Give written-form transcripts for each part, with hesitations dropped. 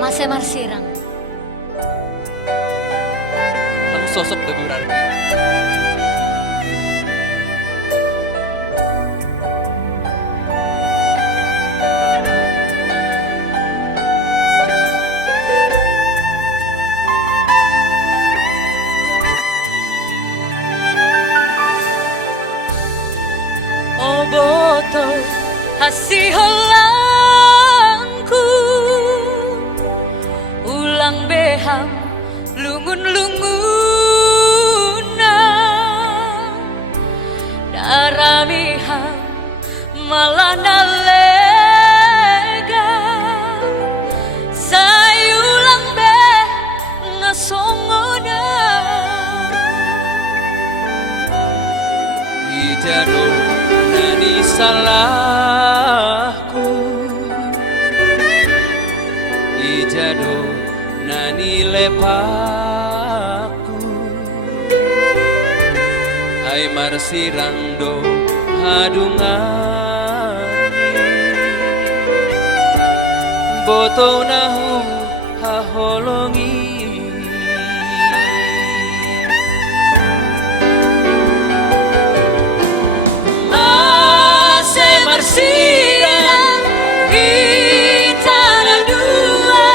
Mas Semar Sirang. Ang sosok na berarti. Oh boto hasih holangku ulang beham lungun-lungunan daramiham malah nalega sayulang beh nasongona Ijado nani salahku, ijado nani lepaku, ai marsirando hadungani, boto nahu haholongi. Sirang kita dua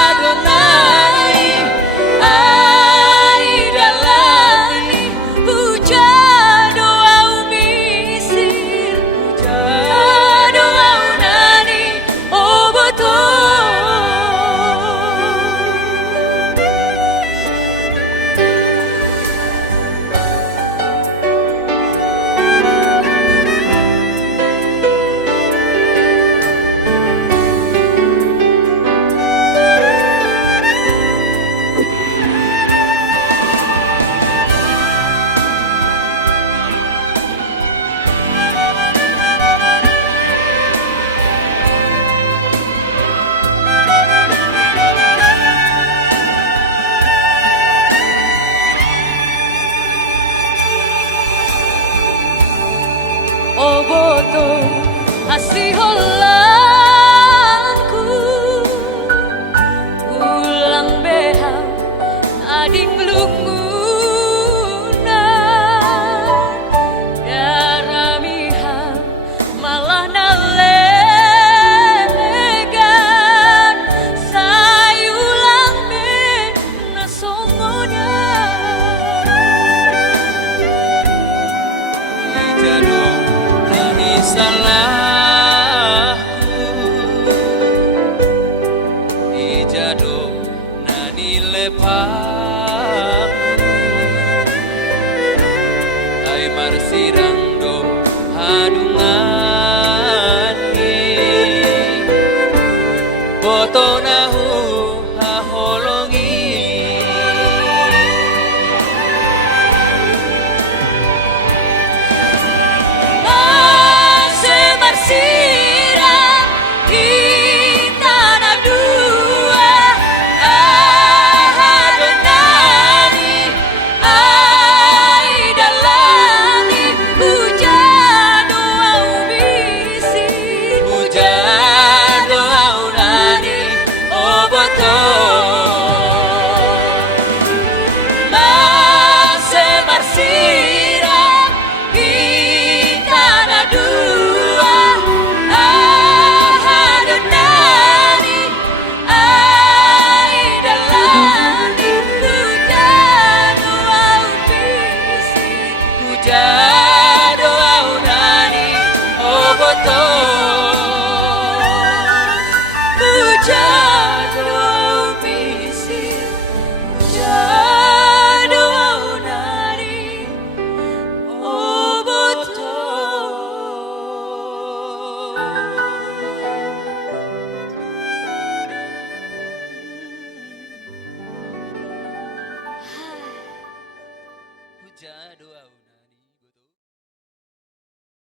Adonai Aidalani hujan doa umisir hujan doa unani oh betul oh boto hasih holangku ulang beham ading lungunan daramiham malah nalegan sayulang beh nasongona Ijado nani salahku, ijado nani lepaku, ai marsirando hadung